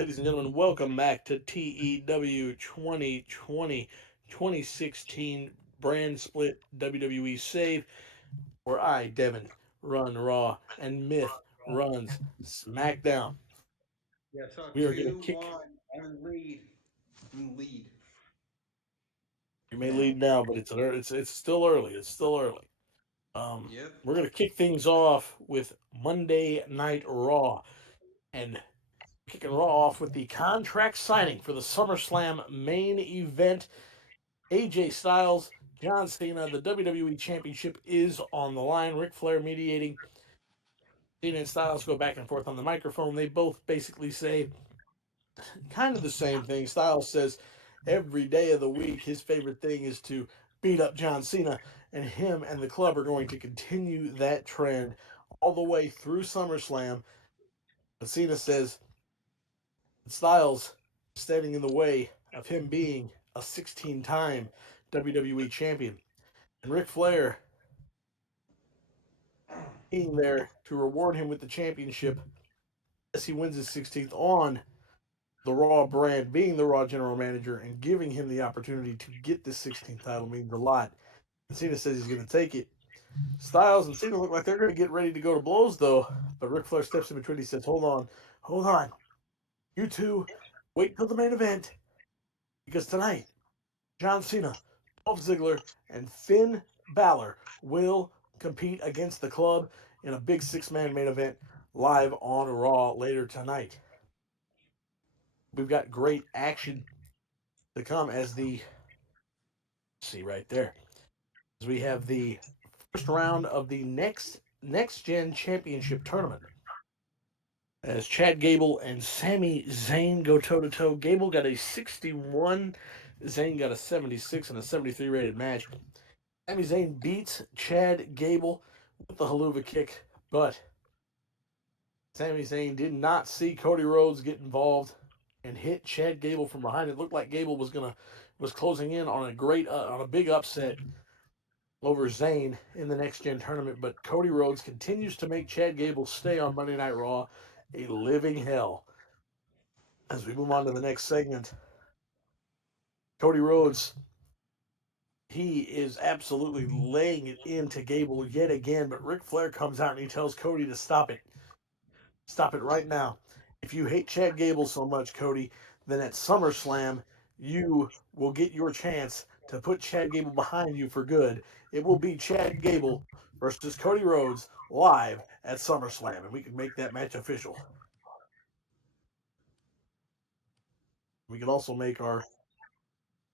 Ladies and gentlemen, welcome back to TEW 2020 2016 brand split WWE save, where I, Devin, run Raw and Myth runs Smackdown. Yeah, so We are going to two, kick. one, I'm in lead. I'm in lead. You may lead now, but it's still early. It's still early. Yep. We're going to kick things off with Monday Night Raw, and kicking Raw off with the contract signing for the SummerSlam main event. AJ Styles, John Cena, the WWE Championship is on the line. Ric Flair mediating. Cena and Styles go back and forth on the microphone. They both basically say kind of the same thing. Styles says every day of the week his favorite thing is to beat up John Cena, and him and the club are going to continue that trend all the way through SummerSlam. But Cena says Styles is standing in the way of him being a 16-time WWE champion. And Ric Flair being there to reward him with the championship as he wins his 16th on the Raw brand, being the Raw general manager and giving him the opportunity to get this 16th title means a lot. And Cena says he's going to take it. Styles and Cena look like they're going to get ready to go to blows, though. But Ric Flair steps in between. He says, hold on. You two, wait till the main event because tonight, John Cena, Dolph Ziggler, and Finn Balor will compete against the club in a big six-man main event live on Raw later tonight. We've got great action to come as the see right there as we have the first round of the next gen championship tournament as Chad Gable and Sami Zayn go toe to toe. Gable got a 61, Zayn got a 76 and a 73 rated match. Sami Zayn beats Chad Gable with the haluva kick, but Sami Zayn did not see Cody Rhodes get involved and hit Chad Gable from behind. It looked like Gable was closing in on a big upset over Zayn in the next gen tournament, but Cody Rhodes continues to make Chad Gable stay on Monday Night Raw a living hell. As we move on to the next segment, Cody Rhodes, he is absolutely laying it into Gable yet again, but Ric Flair comes out and he tells Cody to stop it. Stop it right now. If you hate Chad Gable so much, Cody, then at SummerSlam, you will get your chance to put Chad Gable behind you for good. It will be Chad Gable versus Cody Rhodes live at SummerSlam, and we can make that match official. We can also make our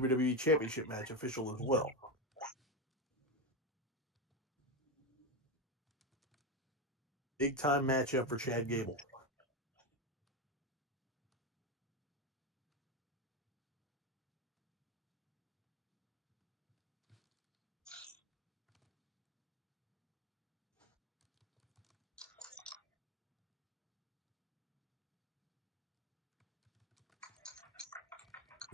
WWE Championship match official as well. Big time matchup for Chad Gable.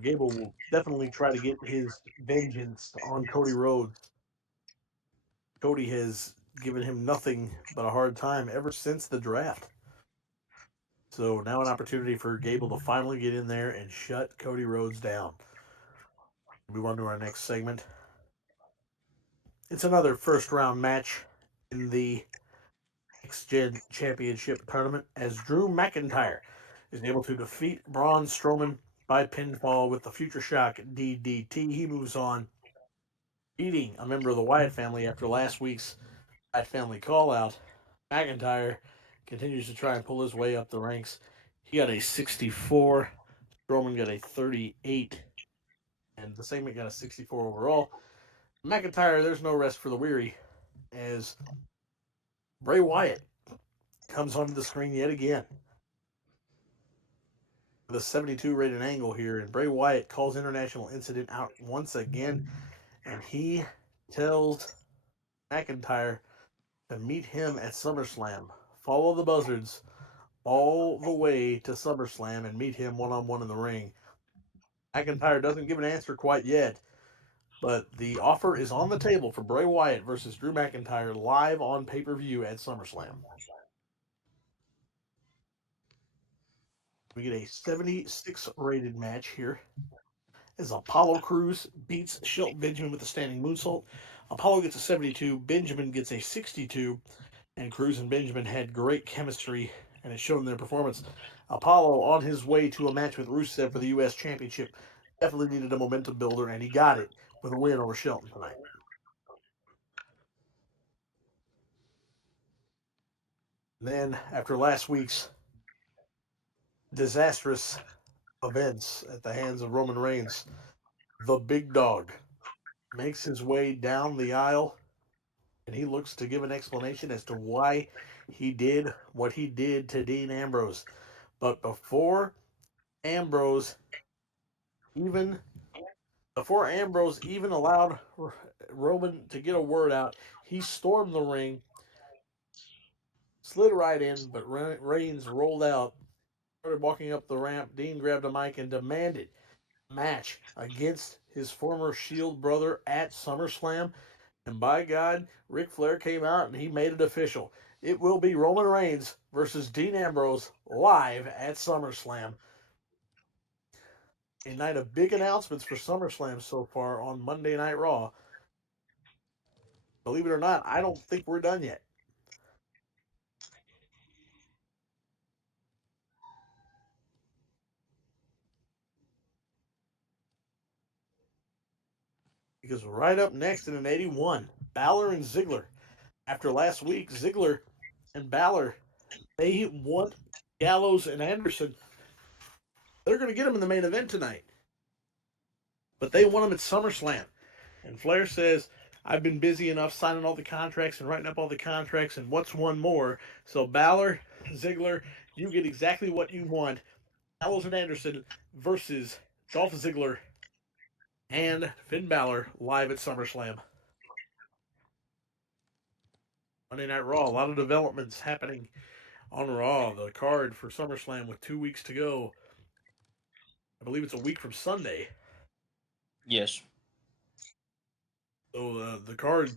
Gable will definitely try to get his vengeance on Cody Rhodes. Cody has given him nothing but a hard time ever since the draft. So now an opportunity for Gable to finally get in there and shut Cody Rhodes down. Move on to our next segment. It's another first round match in the Next Gen Championship tournament as Drew McIntyre is able to defeat Braun Strowman by pinfall with the Future Shock DDT. He moves on, beating a member of the Wyatt family after last week's Wyatt family call out. McIntyre continues to try and pull his way up the ranks. He got a 64. Strowman got a 38. And the segment got a 64 overall. McIntyre, there's no rest for the weary as Bray Wyatt comes onto the screen yet again with a 72 rated angle here. And Bray Wyatt calls International Incident out once again. And he tells McIntyre to meet him at SummerSlam. Follow the buzzards all the way to SummerSlam and meet him one on one in the ring. McIntyre doesn't give an answer quite yet, but the offer is on the table for Bray Wyatt versus Drew McIntyre live on pay per view at SummerSlam. We get a 76 rated match here as Apollo Crews beats Shelton Benjamin with a standing moonsault. Apollo gets a 72, Benjamin gets a 62, and Crews and Benjamin had great chemistry, and it showed in their performance. Apollo on his way to a match with Rusev for the U.S. Championship definitely needed a momentum builder, and he got it with a win over Shelton tonight. And then, after last week's disastrous events at the hands of Roman Reigns, the big dog makes his way down the aisle and he looks to give an explanation as to why he did what he did to Dean Ambrose. But Ambrose even Ambrose even allowed Roman to get a word out, he stormed the ring, slid right in, but Reigns rolled out, started walking up the ramp. Dean grabbed a mic and demanded a match against his former Shield brother at SummerSlam. And by God, Ric Flair came out and he made it official. It will be Roman Reigns versus Dean Ambrose live at SummerSlam. A night of big announcements for SummerSlam so far on Monday Night Raw. Believe it or not, I don't think we're done yet. Because right up next in an 81, Balor and Ziggler. After last week, Ziggler and Balor, they want Gallows and Anderson. They're going to get them in the main event tonight. But they want them at SummerSlam. And Flair says, I've been busy enough signing all the contracts and writing up all the contracts, and what's one more? So Balor, Ziggler, you get exactly what you want. Gallows and Anderson versus Dolph Ziggler and Finn Balor live at SummerSlam. Monday Night Raw, a lot of developments happening on Raw. The card for SummerSlam with 2 weeks to go. I believe it's a week from Sunday. Yes. So the card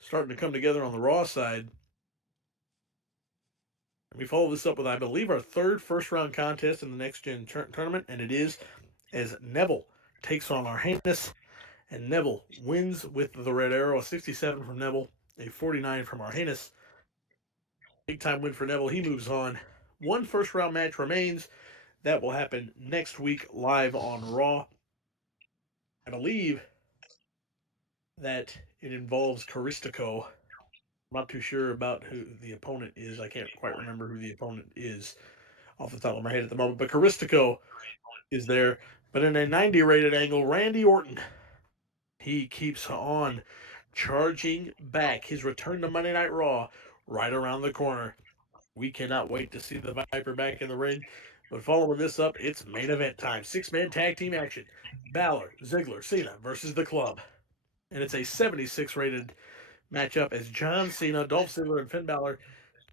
starting to come together on the Raw side. We follow this up with, I believe, our third first round contest in the Next Gen tournament, and it is as Neville takes on our Heinous, and Neville wins with the Red Arrow, a 67 from Neville, a 49 from our Heinous. Big time win for Neville. He moves on. One first round match remains. That will happen next week live on Raw. I believe that it involves Caristico. I'm not too sure about who the opponent is. I can't quite remember who the opponent is off the top of my head at the moment. But Caristico is there. But in a 90 rated angle, Randy Orton, he keeps on charging back. His return to Monday Night Raw right around the corner. We cannot wait to see the Viper back in the ring. But following this up, it's main event time. 6-man tag team action. Balor, Ziggler, Cena versus the Club. And it's a 76 rated matchup as John Cena, Dolph Ziggler, and Finn Balor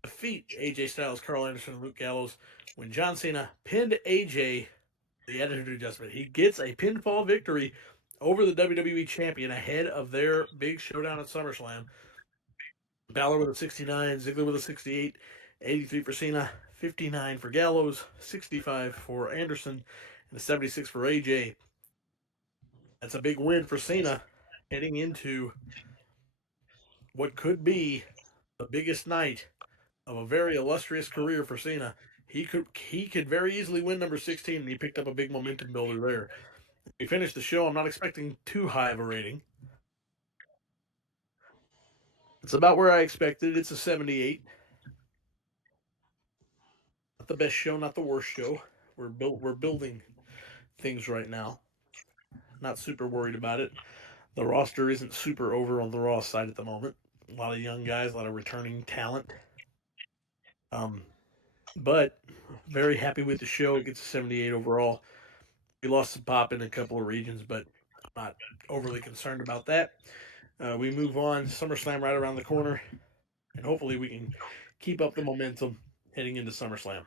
defeat AJ Styles, Carl Anderson, and Luke Gallows when John Cena pinned AJ the Attitude Adjustment. He gets a pinfall victory over the WWE Champion ahead of their big showdown at SummerSlam. Balor with a 69, Ziggler with a 68, 83 for Cena, 59 for Gallows, 65 for Anderson, and a 76 for AJ. That's a big win for Cena heading into what could be the biggest night of a very illustrious career for Cena. He could very easily win number 16, and he picked up a big momentum builder there. We finished the show. I'm not expecting too high of a rating. It's about where I expected. It's a 78. Not the best show, not the worst show. We're building things right now. Not super worried about it. The roster isn't super over on the Raw side at the moment. A lot of young guys, a lot of returning talent. Um, but very happy with the show. It gets a 78 overall. We lost some pop in a couple of regions, but I'm not overly concerned about that. We move on. SummerSlam right around the corner, and hopefully we can keep up the momentum heading into SummerSlam.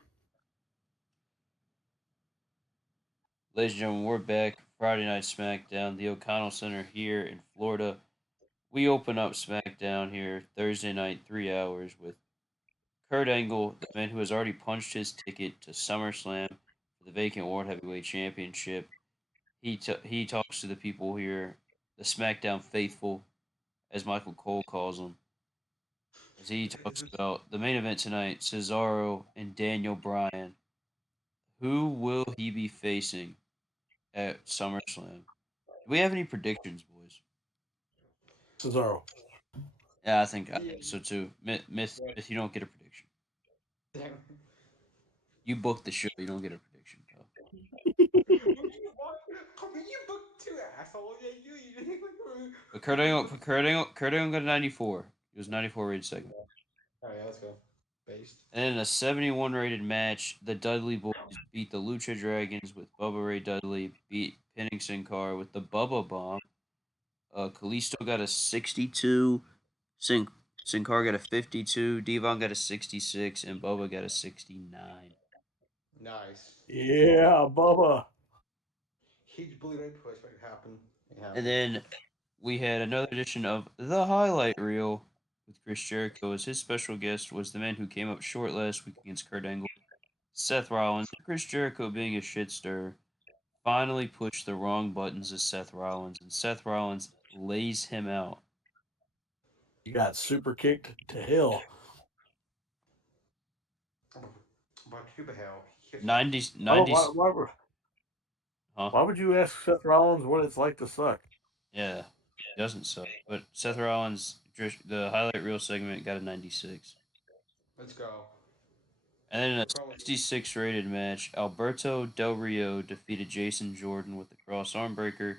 Ladies and gentlemen, we're back. Friday Night Smackdown, the O'Connell Center here in Florida. We open up SmackDown here Thursday night, 3 hours, with Kurt Angle, the man who has already punched his ticket to SummerSlam, for the vacant World Heavyweight Championship. He talks to the people here, the SmackDown faithful, as Michael Cole calls them, as he talks about the main event tonight: Cesaro and Daniel Bryan. Who will he be facing at SummerSlam? Do we have any predictions, boys? Cesaro. Yeah, I Yeah. think so too. Myth, you don't get a prediction. Damn. You booked the show, you don't get a prediction, pal. How can you book two asshole? Yeah, you. But Kurt Angle got a 94. It was 94 rated segment. All right, let's go. Based. And in a 71 rated match, the Dudley Boys beat the Lucha Dragons with Bubba Ray Dudley, beat Pinning Sin Cara with the Bubba Bomb. Kalisto got a 62, Sin Cara got a 52, Devon got a 66, and Bubba got a 69. Nice. Yeah, Bubba. Huge Blue Ray push, but it happened. It And happened. then we had another edition of the highlight reel with Chris Jericho as his special guest was the man who came up short last week against Kurt Angle, Seth Rollins. Chris Jericho, being a shitster, finally pushed the wrong buttons as Seth Rollins, and Seth Rollins lays him out. You got super kicked to hell. But who the hell? 90, Why, 90, why, why, huh? why would you ask Seth Rollins what it's like to suck? Yeah, he doesn't suck. But Seth Rollins, the highlight reel segment, got a 96. Let's go. And then in a Promo. 66 rated match, Alberto Del Rio defeated Jason Jordan with the cross arm breaker.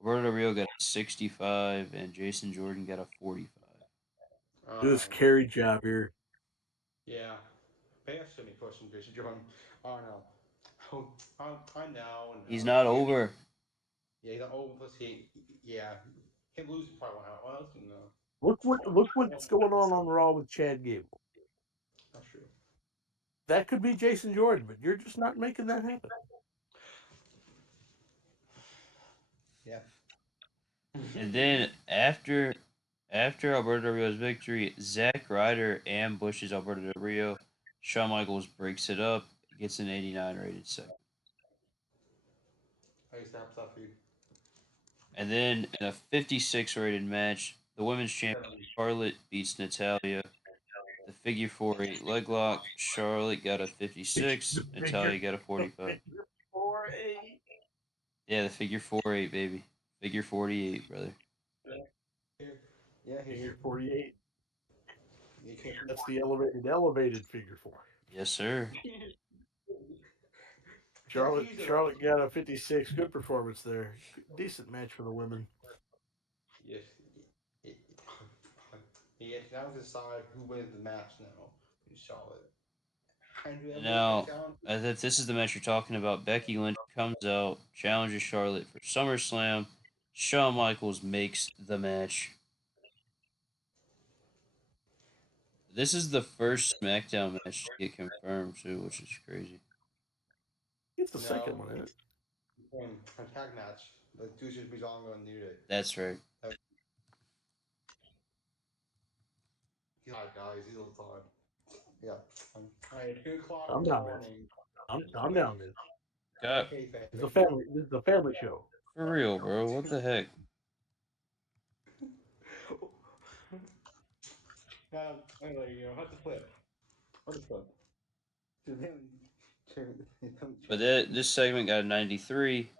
Alberto Del Rio got a 65, and Jason Jordan got a 45. This carry job here. Yeah. They have so many pushing Jason Jordan. Oh no. Oh, I know. He's not He, over. yeah, he's not over. Plus, yeah, him losing probably won't help. Well, else can know. Look what's going on Raw with Chad Gable. Not true. That could be Jason Jordan, but you're just not making that happen. Yeah. And then after Alberto Del Rio's victory, Zack Ryder ambushes Alberto Del Rio. Shawn Michaels breaks it up, gets an 89 rated segment. I used to have stuff for you. And then in a 56 rated match, the women's champion Charlotte beats Natalia. The figure 4-8 leg lock. Charlotte got a 56. Natalia got a 45. Figure 4-8. Yeah, the figure 4-8, baby. Figure 48, brother. Yeah, he's. Figure 48. You can't. That's the elevated figure 4. Yes, sir. Charlotte got a 56. Good performance there. Decent match for the women. Yes. Yes. Now to decide who wins the match now. In Charlotte. And do And everybody now, challenge? if this is the match you're talking about, Becky Lynch comes out, challenges Charlotte for SummerSlam. Shawn Michaels makes the match. This is the first SmackDown match to get confirmed, too, which is crazy. It's the No. second one, isn't it? A tag match. The two should be on and New Day. That's right. He's hot, guys. He's all time. Yeah. Alright, 2 o'clock I'm in the down, man. morning. I'm down, man. God, Okay, This is a family show. for real, bro. What the heck? Anyway, what's the flip? What's the flip? But this segment got a 93.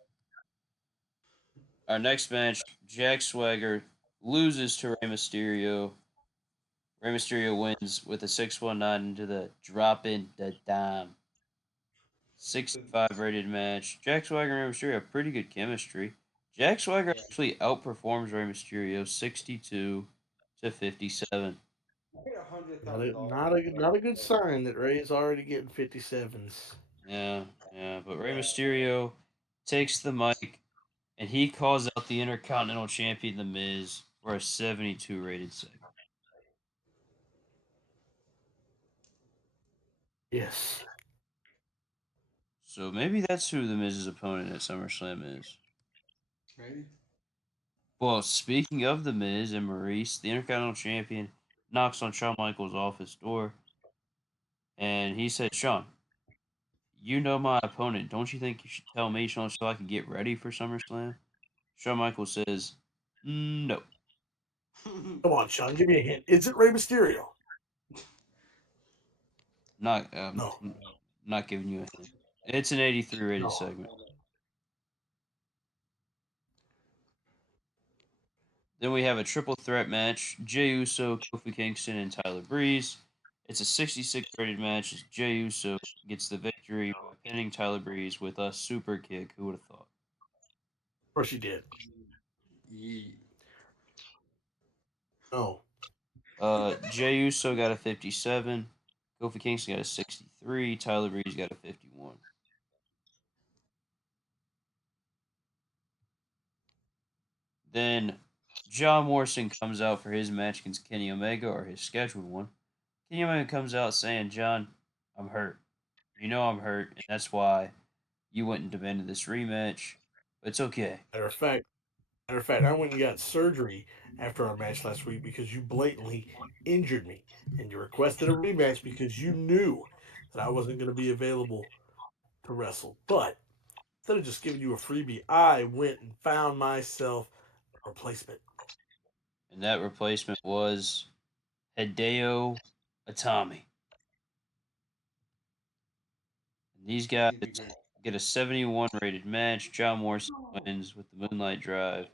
Our next match, Jack Swagger loses to Rey Mysterio. Rey Mysterio wins with a 619 into the drop in the dime. 65 rated match. Jack Swagger and Rey Mysterio have pretty good chemistry. Jack Swagger actually outperforms Rey Mysterio 62 to 57. Not a good sign that Ray's already getting 57s. Yeah, but Rey Mysterio takes the mic and he calls out the Intercontinental Champion The Miz for a 72 rated segment. Yes. So maybe that's who The Miz's opponent at SummerSlam is. Maybe. Well, speaking of The Miz and Maurice, the Intercontinental Champion knocks on Shawn Michaels' office door, and he said, "Shawn, you know my opponent. Don't you think you should tell me so I can get ready for SummerSlam? Shawn Michaels says, no. Come on, Sean, give me a hint. Is it Rey Mysterio? Not No, not giving you a hint. It's an 83 rated no. segment. Then we have a triple threat match: Jey Uso, Kofi Kingston, and Tyler Breeze. It's a 66 rated match as Jey Uso gets the victory by pinning Tyler Breeze with a super kick. Who would have thought? Of course you did. Ye- No. Jey Uso got a 57. Kofi Kingston got a 63. Tyler Breeze got a 51. Then John Morrison comes out for his match against Kenny Omega, or his scheduled one. Kenny Omega comes out saying, John, I'm hurt. You know I'm hurt, and that's why you went and demanded this rematch. But it's okay. Matter of fact, I went and got surgery after our match last week because you blatantly injured me, and you requested a rematch because you knew that I wasn't going to be available to wrestle. But instead of just giving you a freebie, I went and found myself a replacement. And that replacement was Hideo Itami. And these guys He'd be great. get a 71 rated match. John Morrison wins with the Moonlight Drive.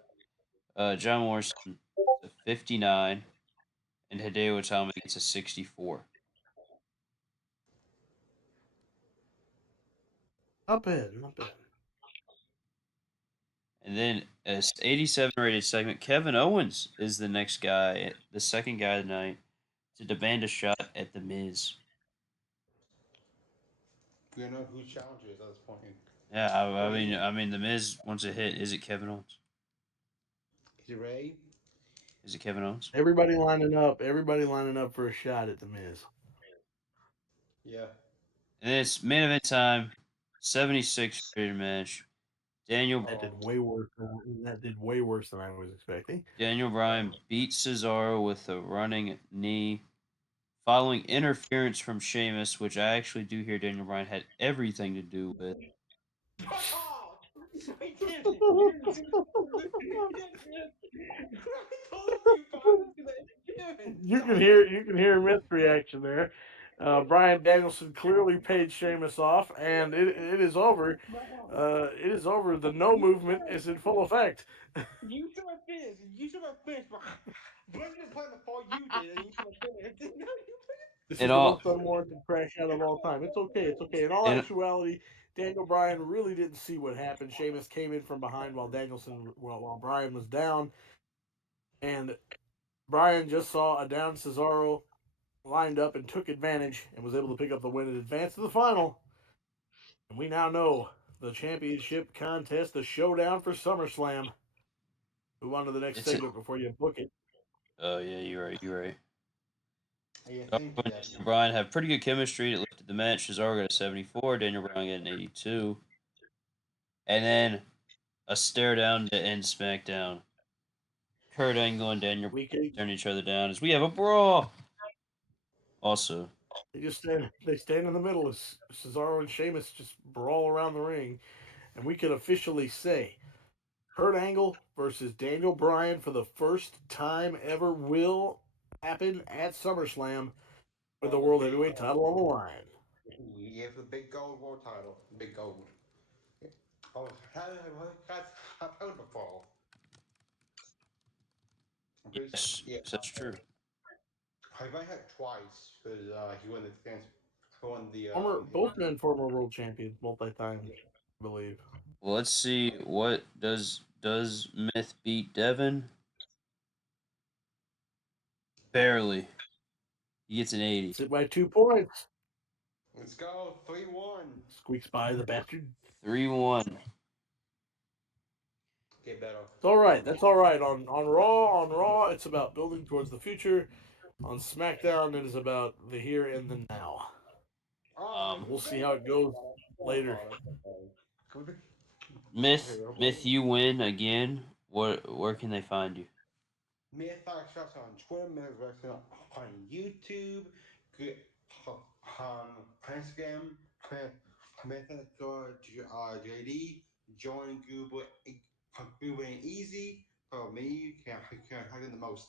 John Morrison gets a 59, and Hideo Itami gets a 64. Not bad, not bad. And then a 87 rated segment, Kevin Owens is the next guy, the second guy tonight, to demand a shot at The Miz. We don't know who challenges at this point. Yeah, What is it? I mean, The Miz wants a hit. Is it Kevin Owens? Is it Ray? Is it Kevin Owens? Everybody lining up for a shot at the Miz. Yeah. And then it's main event time, 76 rated match. Daniel That Oh, did way worse. That did way worse than I was expecting. Daniel Bryan beat Cesaro with a running knee following interference from Sheamus, which I actually do hear Daniel Bryan had everything to do with. oh, I did it. You didn't do it. You didn't do it. I told you, Bob, because I didn't. You can hear Myth's reaction there. Brian Danielson clearly paid Sheamus off, and it is over. It is over. The no movement is in full effect. You should have finished. You should have finished. Brendan played before you did, and you should have finished. No, you This It is the all most unwarranted crash out of all time. It's okay. It's okay. In all it, actuality, Daniel Bryan really didn't see what happened. Sheamus came in from behind while Bryan was down, and Bryan just saw a down Cesaro lined up and took advantage and was able to pick up the win and advance to the final. And we now know the championship contest, the showdown for SummerSlam. Move on to the next it's a, segment before you book it. oh yeah, you're right. Yeah, Cesaro thank you, and Devin. Daniel Bryan have pretty good chemistry. It lifted the match. Cesaro got a 74, Daniel Bryan got an 82, and then a stare down to end SmackDown. Kurt Angle and Daniel We Bryan can, staring each other down as we have a brawl. Also, they stand in the middle as Cesaro and Sheamus just brawl around the ring, and we can officially say Kurt Angle versus Daniel Bryan for the first time ever will happen at SummerSlam with the World Heavyweight title on the line. Yeah, for the big gold world title. Big gold. Oh, that's happened before. yes, Yeah, yes, that's true. I've only had twice because he won the dance. He won the Both men former world champions, multi times, I believe. Well, let's see. What does Myth beat Devin? Barely. He gets an 80. Sit by 2 points. Let's go 3-1. Squeaks by the bastard. 3-1. Get better. It's all right. That's all right. On Raw, it's about building towards the future. On SmackDown, it is about the here and the now. Oh, We'll see how it goes later. Myth, you win again. Where can they find you? Mythos Shots on Twitter, Mythos on YouTube, on Instagram, Method to JD, join Goober and Easy. For me, can hug them the most.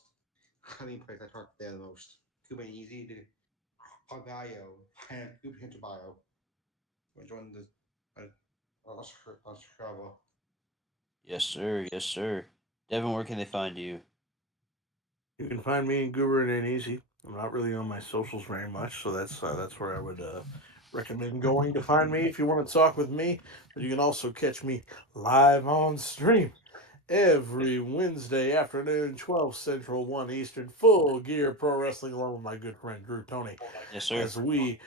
Cutting place I talk there the most. Goober and Easy, the bio, and Goober into bio. Join the Australia. Yes, sir. Yes, sir. Devin, where can they find you? You can find me in Goober and Easy. I'm not really on my socials very much, so that's where I would recommend going to find me if you want to talk with me. But you can also catch me live on stream every Wednesday afternoon, 12 Central, 1 Eastern, Full Gear Pro Wrestling, along with my good friend Drew Tony, Yes, sir. as we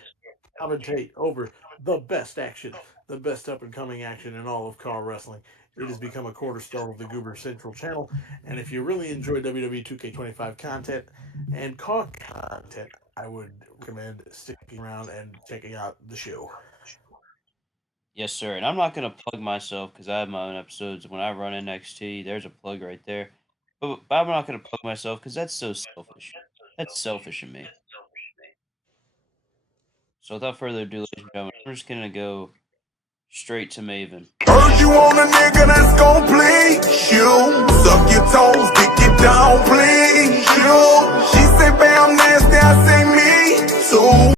commentate over the best action, the best up and coming action in all of car wrestling. It has become a cornerstone of the Goober Central channel. And if you really enjoy WWE 2K25 content and car content, I would recommend sticking around and checking out the show. Yes, sir. And I'm not going to plug myself because I have my own episodes. When I run NXT, there's a plug right there. But I'm not going to plug myself because that's so selfish. That's selfish of me. So without further ado, ladies and gentlemen, I'm just going to go straight to Maven. Heard you on a nigga that's gon' please you. Suck your toes, dick it down, please you. She said, "Bam, nasty," I say me too.